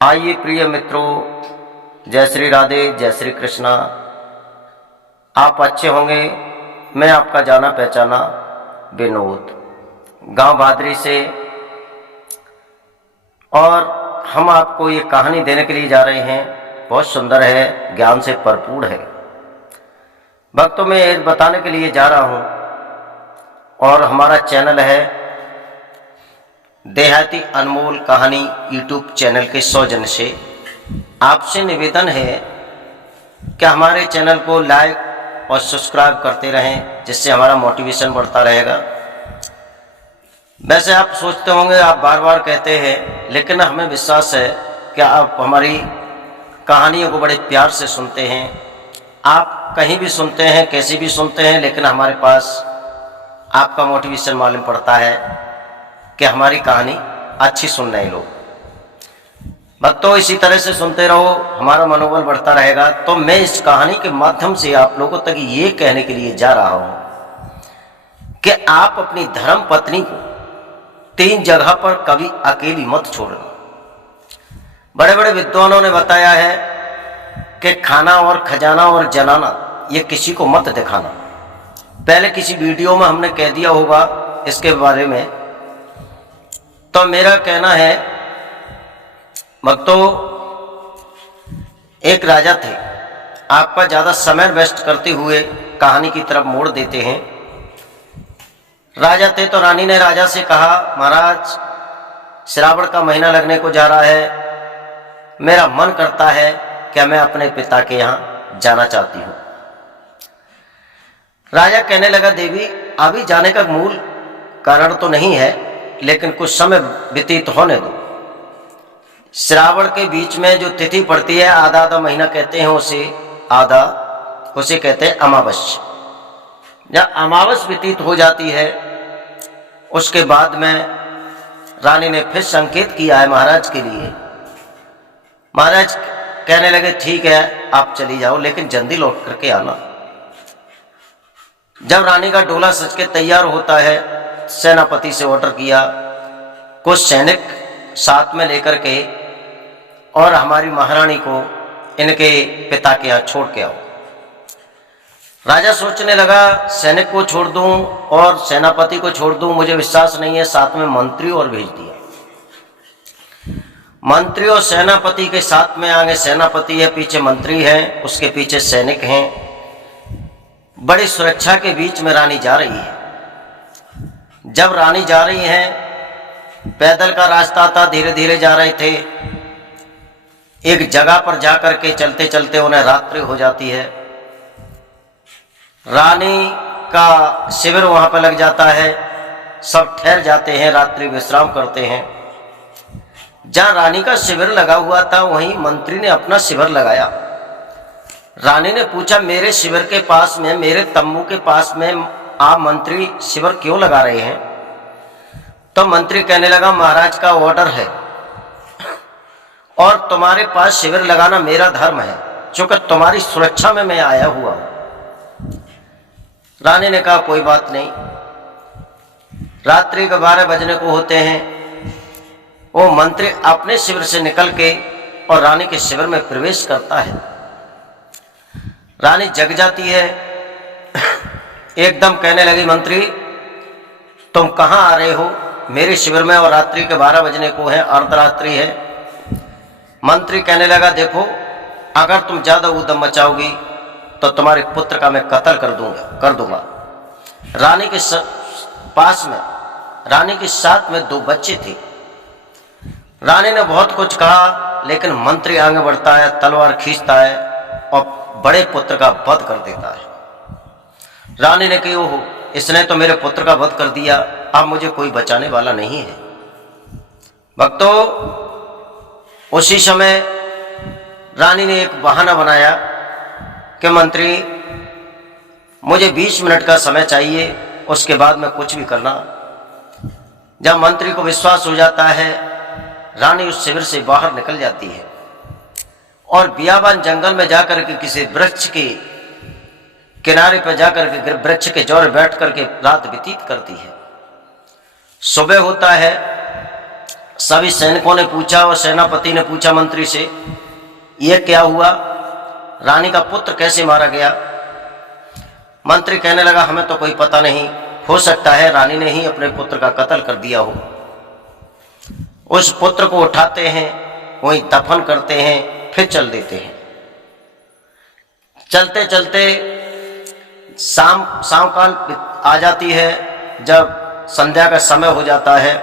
आइए प्रिय मित्रों, जय श्री राधे, जय श्री कृष्णा। आप अच्छे होंगे। मैं आपका जाना पहचाना विनोद, गांव भादरी से, और हम आपको ये कहानी देने के लिए जा रहे हैं। बहुत सुंदर है, ज्ञान से भरपूर है। भक्तों, मैं ये बताने के लिए जा रहा हूँ, और हमारा चैनल है देहाती अनमोल कहानी यूट्यूब चैनल के सौजन्य से आपसे निवेदन है कि हमारे चैनल को लाइक और सब्सक्राइब करते रहें, जिससे हमारा मोटिवेशन बढ़ता रहेगा। वैसे आप सोचते होंगे, आप बार बार कहते हैं, लेकिन हमें विश्वास है कि आप हमारी कहानियों को बड़े प्यार से सुनते हैं। आप कहीं भी सुनते हैं, कैसे भी सुनते हैं, लेकिन हमारे पास आपका मोटिवेशन मालूम पड़ता है कि हमारी कहानी अच्छी सुन रहे लोग। भक्तों, इसी तरह से सुनते रहो, हमारा मनोबल बढ़ता रहेगा। तो मैं इस कहानी के माध्यम से आप लोगों तक ये कहने के लिए जा रहा हूं कि आप अपनी धर्म पत्नी को 3 जगह पर कभी अकेली मत छोड़ना। बड़े बड़े विद्वानों ने बताया है कि खाना और खजाना और जनाना ये किसी को मत दिखाना। पहले किसी वीडियो में हमने कह दिया होगा इसके बारे में। तो मेरा कहना है भक्तों, एक राजा थे। आपका ज्यादा समय वेस्ट करते हुए कहानी की तरफ मोड़ देते हैं। राजा थे तो रानी ने राजा से कहा, महाराज, श्रावण का महीना लगने को जा रहा है, मेरा मन करता है कि मैं अपने पिता के यहाँ जाना चाहती हूँ। राजा कहने लगा, देवी, अभी जाने का मूल कारण तो नहीं है, लेकिन कुछ समय व्यतीत होने दो। श्रावण के बीच में जो तिथि पड़ती है, आधा आधा महीना कहते हैं उसे कहते हैं अमावस्या। जब अमावस्या व्यतीत हो जाती है, उसके बाद में रानी ने फिर संकेत किया है महाराज के लिए। महाराज कहने लगे, ठीक है, आप चली जाओ, लेकिन जल्दी लौट करके आना। जब रानी का डोला सज के तैयार होता है, सेनापति से ऑर्डर किया, कुछ सैनिक साथ में लेकर के और हमारी महारानी को इनके पिता के यहाँ छोड़ के आओ। राजा सोचने लगा, सैनिक को छोड़ दूं और सेनापति को छोड़ दूं, मुझे विश्वास नहीं है। साथ में मंत्री और भेज दिया। मंत्री और सेनापति के साथ में आगे सेनापति है, पीछे मंत्री है, उसके पीछे सैनिक हैं। बड़ी सुरक्षा के बीच में रानी जा रही है। जब रानी जा रही है, पैदल का रास्ता था, धीरे धीरे जा रहे थे। एक जगह पर जाकर के चलते चलते उन्हें रात्रि हो जाती है। रानी का शिविर वहां पर लग जाता है। सब ठहर जाते हैं, रात्रि विश्राम करते हैं। जहां रानी का शिविर लगा हुआ था, वहीं मंत्री ने अपना शिविर लगाया। रानी ने पूछा, मेरे शिविर के पास में, मेरे तंबू के पास में आप मंत्री शिविर क्यों लगा रहे हैं? तो मंत्री कहने लगा, महाराज का ऑर्डर है और तुम्हारे पास शिविर लगाना मेरा धर्म है, क्योंकि तुम्हारी सुरक्षा में मैं आया हुआ हूं। रानी ने कहा, कोई बात नहीं। रात्रि के 12 बजने को होते हैं। वो मंत्री अपने शिविर से निकल के और रानी के शिविर में प्रवेश करता है। रानी जग जाती है, एकदम कहने लगी, मंत्री, तुम कहां आ रहे हो मेरे शिविर में, और रात्रि के 12 बजने को है, अर्धरात्रि है। मंत्री कहने लगा, देखो, अगर तुम ज्यादा उद्यम मचाओगी तो तुम्हारे पुत्र का मैं कत्ल कर दूंगा। रानी के पास में, रानी के साथ में 2 बच्चे थे। रानी ने बहुत कुछ कहा, लेकिन मंत्री आगे बढ़ता है, तलवार खींचता है और बड़े पुत्र का वध कर देता है। रानी ने कहा, ओहो, इसने तो मेरे पुत्र का वध कर दिया, अब मुझे कोई बचाने वाला नहीं है। भक्तों, उसी समय रानी ने एक बहाना बनाया कि मंत्री, मुझे 20 मिनट का समय चाहिए, उसके बाद में कुछ भी करना। जब मंत्री को विश्वास हो जाता है, रानी उस शिविर से बाहर निकल जाती है और बियाबान जंगल में जाकर के किसी वृक्ष के किनारे पर जाकर के वृक्ष के जौरे बैठ करके रात व्यतीत करती है। सुबह होता है, सभी सैनिकों ने पूछा और सेनापति ने पूछा मंत्री से, यह क्या हुआ, रानी का पुत्र कैसे मारा गया? मंत्री कहने लगा, हमें तो कोई पता नहीं, हो सकता है रानी ने ही अपने पुत्र का कत्ल कर दिया हो। उस पुत्र को उठाते हैं, वहीं दफन करते हैं, फिर चल देते हैं। चलते चलते शाम काल आ जाती है, जब संध्या का समय हो जाता है।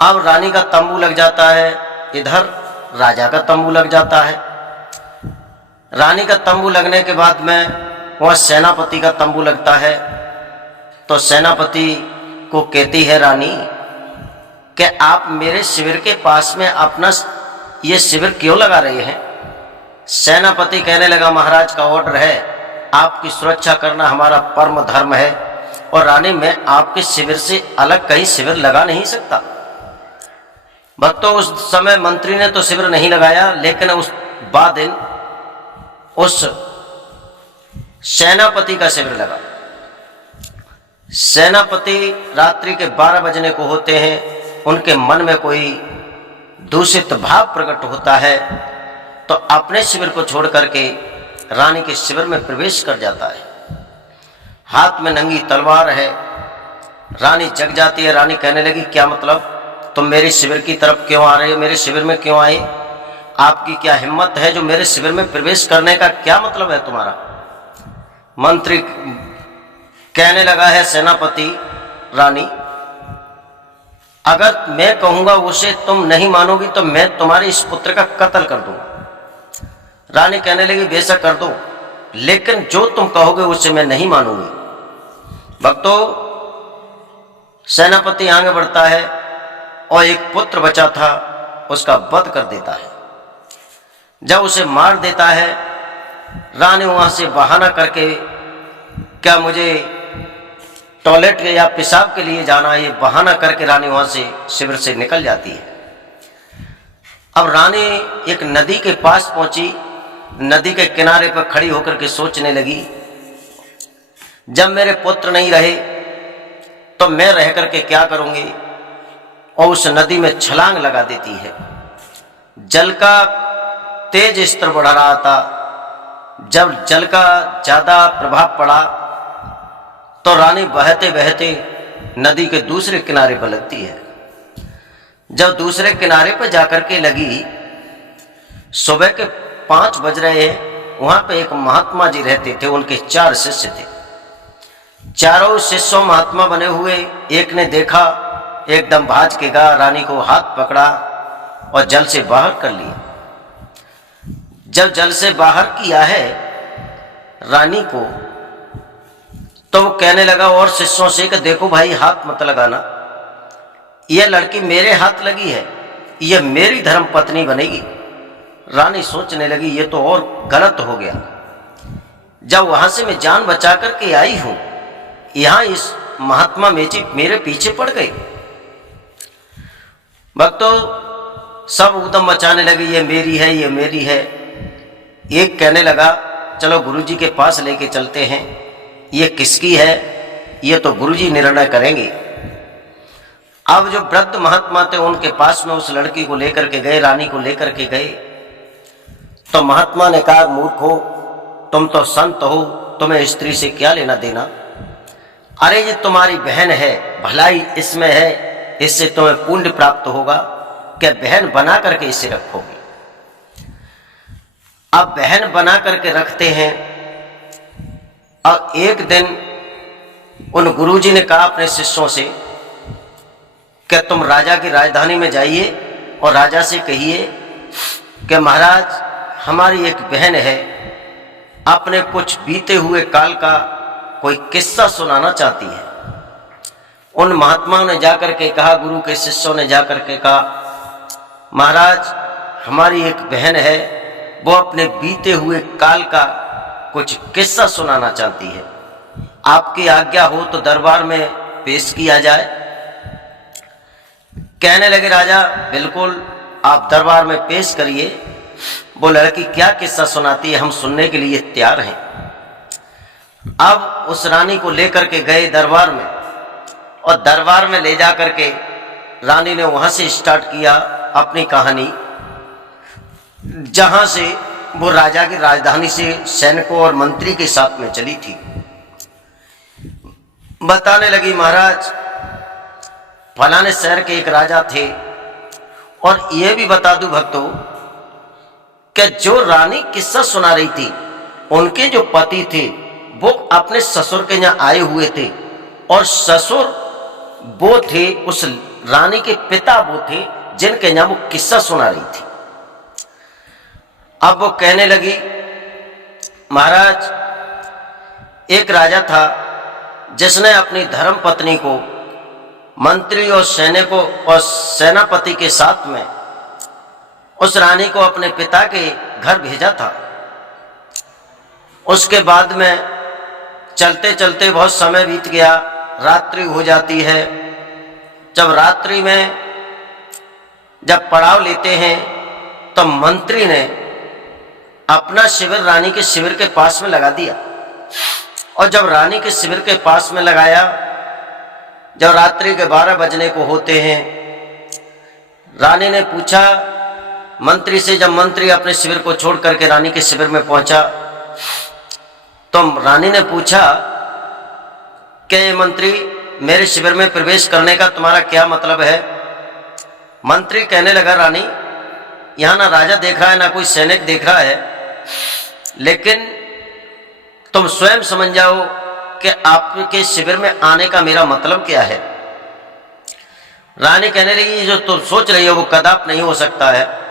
अब रानी का तंबू लग जाता है, इधर राजा का तंबू लग जाता है। रानी का तंबू लगने के बाद में वह सेनापति का तंबू लगता है। तो सेनापति को कहती है रानी कि आप मेरे शिविर के पास में अपना ये शिविर क्यों लगा रहे हैं? सेनापति कहने लगा, महाराज का ऑर्डर है, आपकी सुरक्षा करना हमारा परम धर्म है, और रानी मैं आपके शिविर से अलग कहीं शिविर लगा नहीं सकता। भक्तों, उस समय मंत्री ने तो शिविर नहीं लगाया, लेकिन उस बाद दिन उस सेनापति का शिविर लगा। सेनापति रात्रि के 12 बजने को होते हैं, उनके मन में कोई दूषित भाव प्रकट होता है, तो अपने शिविर को छोड़ करके रानी के शिविर में प्रवेश कर जाता है। हाथ में नंगी तलवार है। रानी जग जाती है। रानी कहने लगी, क्या मतलब, तुम मेरे शिविर की तरफ क्यों आ रहे हो? मेरे शिविर में क्यों आए? आपकी क्या हिम्मत है जो मेरे शिविर में प्रवेश करने का क्या मतलब है तुम्हारा? मंत्री कहने लगा है, सेनापति रानी, अगर मैं कहूंगा उसे तुम नहीं मानोगी तो मैं तुम्हारे इस पुत्र का कत्ल कर दूंगा। रानी कहने लगी, बेशक कर दो, लेकिन जो तुम कहोगे उससे मैं नहीं मानूंगी। भक्तों, सेनापति आगे बढ़ता है और एक पुत्र बचा था उसका वध कर देता है। जब उसे मार देता है, रानी वहां से बहाना करके, क्या मुझे टॉयलेट या पेशाब के लिए जाना है, ये बहाना करके रानी वहां से शिविर से निकल जाती है। अब रानी एक नदी के पास पहुंची। नदी के किनारे पर खड़ी होकर के सोचने लगी, जब मेरे पुत्र नहीं रहे तो मैं रह करके क्या करूंगी, और उस नदी में छलांग लगा देती है। जल का तेज स्तर बढ़ रहा था। जब जल का ज्यादा प्रभाव पड़ा तो रानी बहते बहते नदी के दूसरे किनारे पर लगती है। जब दूसरे किनारे पर जाकर के लगी, सुबह के 5 बज रहे हैं। वहां पे एक महात्मा जी रहते थे, उनके 4 शिष्य थे। चारों शिष्यों महात्मा बने हुए। एक ने देखा, एकदम भाज के गया, रानी को हाथ पकड़ा और जल से बाहर कर लिया। जब जल से बाहर किया है रानी को, तो वो कहने लगा और शिष्यों से कि देखो भाई, हाथ मत लगाना, यह लड़की मेरे हाथ लगी है, यह मेरी धर्म पत्नी बनेगी। रानी सोचने लगी, ये तो और गलत हो गया। जब वहां से मैं जान बचा करके आई हूं, यहां इस महात्मा मेरे पीछे पड़ गई। भक्तों, सब उदम मचाने लगे, ये मेरी है, ये मेरी है। एक कहने लगा, चलो गुरुजी के पास लेके चलते हैं, ये किसकी है, ये तो गुरुजी निर्णय करेंगे। अब जो वृद्ध महात्मा थे उनके पास में उस लड़की को लेकर के गए, रानी को लेकर के गए। तो महात्मा ने कहा, मूर्खो, तुम तो संत हो, तुम्हें स्त्री से क्या लेना देना? अरे ये तुम्हारी बहन है, भलाई इसमें है, इससे तुम्हें पुण्य प्राप्त होगा, क्या बहन बना करके इसे रखोगे? अब बहन बना करके रखते हैं। और एक दिन उन गुरुजी ने कहा अपने शिष्यों से कि तुम राजा की राजधानी में जाइए और राजा से कहिए कि महाराज, हमारी एक बहन है, अपने कुछ बीते हुए काल का कोई किस्सा सुनाना चाहती है। उन महात्माओं ने जाकर के कहा, गुरु के शिष्यों ने जाकर के कहा, महाराज, हमारी एक बहन है, वो अपने बीते हुए काल का कुछ किस्सा सुनाना चाहती है, आपकी आज्ञा हो तो दरबार में पेश किया जाए। कहने लगे राजा, बिल्कुल, आप दरबार में पेश करिए। वो लड़की क्या किस्सा सुनाती है, हम सुनने के लिए तैयार हैं। अब उस रानी को लेकर के गए दरबार में, और दरबार में ले जा करके रानी ने वहां से स्टार्ट किया अपनी कहानी, जहां से वो राजा की राजधानी से सैनिकों और मंत्री के साथ में चली थी। बताने लगी, महाराज फलाने शहर के एक राजा थे, और यह भी बता दूं भक्तों कि जो रानी किस्सा सुना रही थी, उनके जो पति थे वो अपने ससुर के यहाँ आए हुए थे, और ससुर वो थे, उस रानी के पिता वो थे जिनके यहाँ वो किस्सा सुना रही थी। अब वो कहने लगी, महाराज एक राजा था जिसने अपनी धर्म पत्नी को मंत्री और सैनिकों और सेनापति के साथ में उस रानी को अपने पिता के घर भेजा था। उसके बाद में चलते चलते बहुत समय बीत गया, रात्रि हो जाती है। जब रात्रि में जब पड़ाव लेते हैं तो मंत्री ने अपना शिविर रानी के शिविर के पास में लगा दिया, और जब रानी के शिविर के पास में लगाया, जब रात्रि के 12 बजने को होते हैं, रानी ने पूछा मंत्री से, जब मंत्री अपने शिविर को छोड़ करके रानी के शिविर में पहुंचा तो रानी ने पूछा कि मंत्री, मेरे शिविर में प्रवेश करने का तुम्हारा क्या मतलब है? मंत्री कहने लगा, रानी यहां ना राजा देख रहा है ना कोई सैनिक देख रहा है, लेकिन तुम स्वयं समझ जाओ कि आपके शिविर में आने का मेरा मतलब क्या है। रानी कहने लगी, जो तुम सोच रही हो वो कदाप नहीं हो सकता है।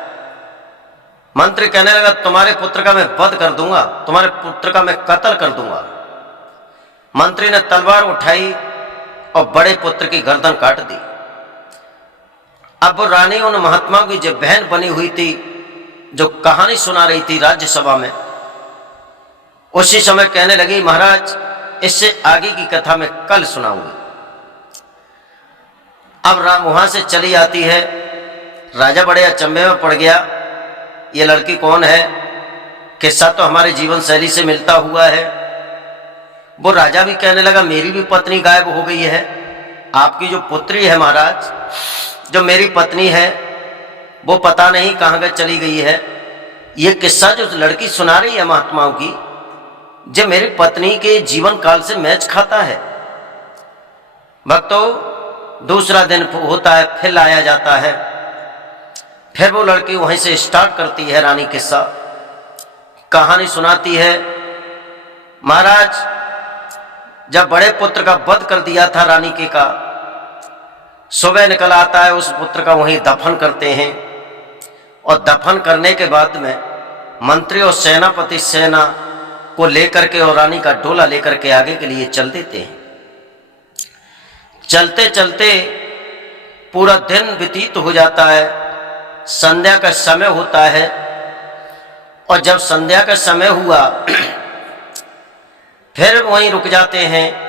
मंत्री कहने लगा, तुम्हारे पुत्र का मैं वध कर दूंगा, तुम्हारे पुत्र का मैं कत्ल कर दूंगा। मंत्री ने तलवार उठाई और बड़े पुत्र की गर्दन काट दी। अब वो रानी उन महात्माओं की जो बहन बनी हुई थी, जो कहानी सुना रही थी राज्यसभा में, उसी समय कहने लगी, महाराज इससे आगे की कथा मैं कल सुनाऊंगी। अब वहां से चली आती है। राजा बड़े अचंभे में पड़ गया, ये लड़की कौन है? किस्सा तो हमारे जीवन शैली से मिलता हुआ है। वो राजा भी कहने लगा, मेरी भी पत्नी गायब हो गई है। आपकी जो पुत्री है महाराज, जो मेरी पत्नी है, वो पता नहीं कहाँ चली गई है। ये किस्सा जो लड़की सुना रही है महात्माओं की, जो मेरी पत्नी के जीवन काल से मैच खाता है। भक्तों दूसरा दिन होता है, फिर लाया जाता है। फिर वो लड़की वहीं से स्टार्ट करती है रानी किस्सा, कहानी सुनाती है। महाराज जब बड़े पुत्र का वध कर दिया था रानी के का, सुबह निकल आता है, उस पुत्र का वहीं दफन करते हैं, और दफन करने के बाद में मंत्री और सेनापति सेना को लेकर के और रानी का डोला लेकर के आगे के लिए चल देते हैं। चलते चलते पूरा दिन व्यतीत हो जाता है, संध्या का समय होता है, और जब संध्या का समय हुआ फिर वहीं रुक जाते हैं।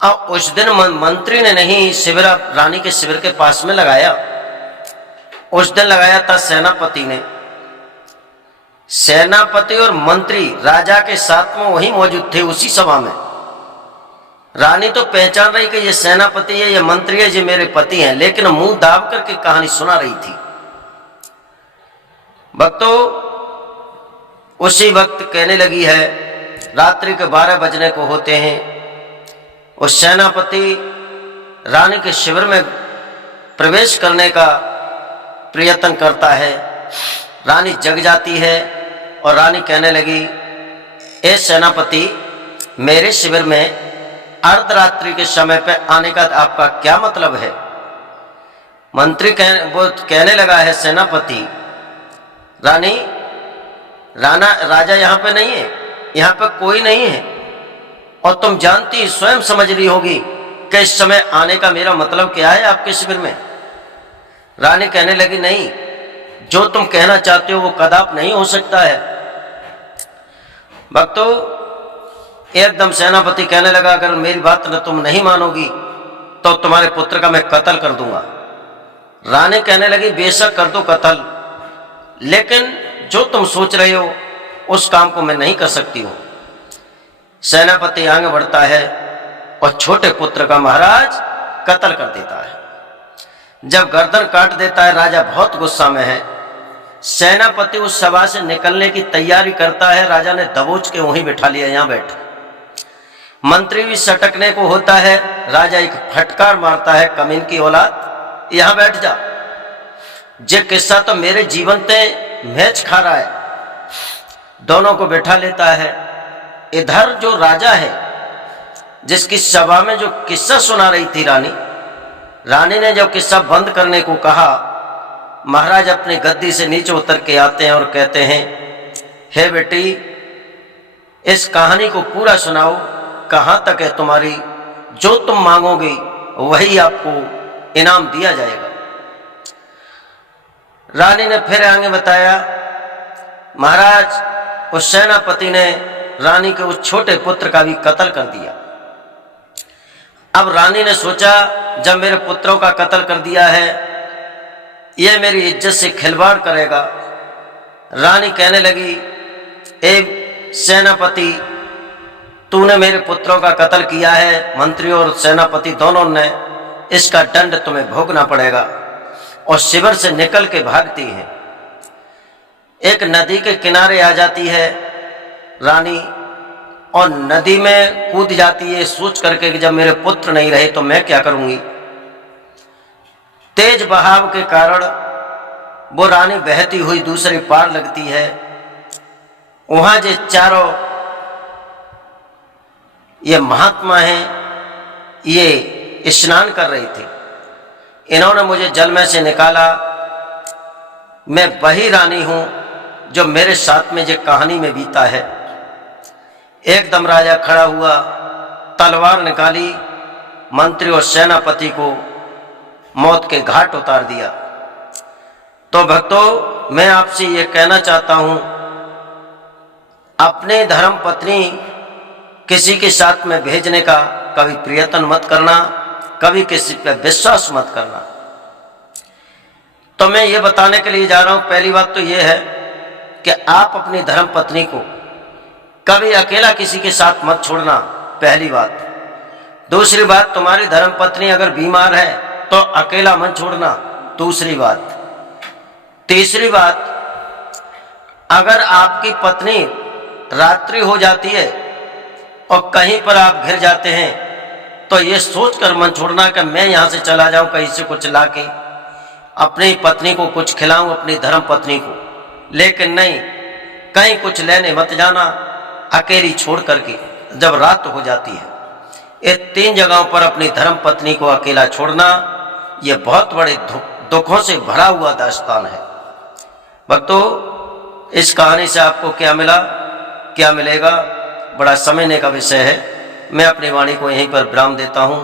अब उस दिन मंत्री ने नहीं शिविर रानी के शिविर के पास में लगाया, उस दिन लगाया था सेनापति ने। सेनापति और मंत्री राजा के साथ में वहीं मौजूद थे उसी सभा में। रानी तो पहचान रही कि ये सेनापति है, ये मंत्री है, ये मेरे पति हैं, लेकिन मुंह दाब करके कहानी सुना रही थी। भक्तों उसी वक्त कहने लगी है, रात्रि के 12 बजने को होते हैं। उस सेनापति रानी के शिविर में प्रवेश करने का प्रयत्न करता है। रानी जग जाती है और रानी कहने लगी, ए सेनापति, मेरे शिविर में अर्धरात्रि के समय पे आने का आपका क्या मतलब है? मंत्री वो कहने लगा है, सेनापति रानी राजा यहाँ पे नहीं है, यहाँ पे कोई नहीं है, और तुम जानती स्वयं समझ रही होगी कि इस समय आने का मेरा मतलब क्या है आपके शिविर में। रानी कहने लगी, नहीं, जो तुम कहना चाहते हो वो कदाप नहीं हो सकता है। भक्तों एकदम सेनापति कहने लगा, अगर मेरी बात न तुम नहीं मानोगी तो तुम्हारे पुत्र का मैं कत्ल कर दूंगा। रानी कहने लगी, बेशक कर दो कत्ल, लेकिन जो तुम सोच रहे हो उस काम को मैं नहीं कर सकती हूं। सेनापति आगे बढ़ता है और छोटे पुत्र का महाराज कत्ल कर देता है। जब गर्दन काट देता है, राजा बहुत गुस्सा में है। सेनापति उस सभा से निकलने की तैयारी करता है, राजा ने दबोच के वहीं बिठा लिया, यहां बैठ। मंत्री भी सटकने को होता है, राजा एक फटकार मारता है, कमीन की औलाद यहां बैठ जा। ये किस्सा तो मेरे जीवन ते मैच खा रहा है। दोनों को बैठा लेता है। इधर जो राजा है, जिसकी सभा में जो किस्सा सुना रही थी रानी ने जब किस्सा बंद करने को कहा, महाराज अपनी गद्दी से नीचे उतर के आते हैं और कहते हैं, हे बेटी, इस कहानी को पूरा सुनाओ, कहां तक है तुम्हारी, जो तुम मांगोगी वही आपको इनाम दिया जाएगा। रानी ने फिर आगे बताया, महाराज उस सेनापति ने रानी के उस छोटे पुत्र का भी कत्ल कर दिया। अब रानी ने सोचा, जब मेरे पुत्रों का कत्ल कर दिया है, यह मेरी इज्जत से खिलवाड़ करेगा। रानी कहने लगी, ए सेनापति, तूने मेरे पुत्रों का कत्ल किया है, मंत्री और सेनापति दोनों ने, इसका दंड तुम्हें भोगना पड़ेगा। और शिविर से निकल के भागती है। एक नदी के किनारे आ जाती है रानी और नदी में कूद जाती है, सोच करके कि जब मेरे पुत्र नहीं रहे तो मैं क्या करूंगी। तेज बहाव के कारण वो रानी बहती हुई दूसरे पार लगती है। वहां जो चारों ये महात्मा हैं, ये स्नान कर रही थी। इन्होंने मुझे जल में से निकाला। मैं वही रानी हूं जो मेरे साथ में जो कहानी में बीता है। एकदम राजा खड़ा हुआ, तलवार निकाली, मंत्री और सेनापति को मौत के घाट उतार दिया। तो भक्तों, मैं आपसे ये कहना चाहता हूं, अपने धर्म पत्नी किसी के साथ में भेजने का कभी प्रयत्न मत करना, कभी किसी पर विश्वास मत करना। तो मैं ये बताने के लिए जा रहा हूं, पहली बात तो ये है कि आप अपनी धर्म पत्नी को कभी अकेला किसी के साथ मत छोड़ना, पहली बात। दूसरी बात, तुम्हारी धर्म पत्नी अगर बीमार है तो अकेला मत छोड़ना, दूसरी बात। तीसरी बात, अगर आपकी पत्नी रात्रि हो जाती है और कहीं पर आप घिर जाते हैं तो ये सोचकर मत छोड़ना कि मैं यहां से चला जाऊं, कहीं से कुछ लाके अपनी पत्नी को कुछ खिलाऊं, अपनी धर्म पत्नी को। लेकिन नहीं, कहीं कुछ लेने मत जाना अकेली छोड़ करके, जब रात हो जाती है। ये 3 जगहों पर अपनी धर्म पत्नी को अकेला छोड़ना, ये बहुत बड़े दुखों से भरा हुआ दास्तान है। भक्तों, इस कहानी से आपको क्या मिला, क्या मिलेगा, बड़ा समझने का विषय है। मैं अपनी वाणी को यहीं पर विराम देता हूं।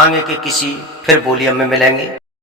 आगे के किसी फिर बोलियों में मिलेंगे।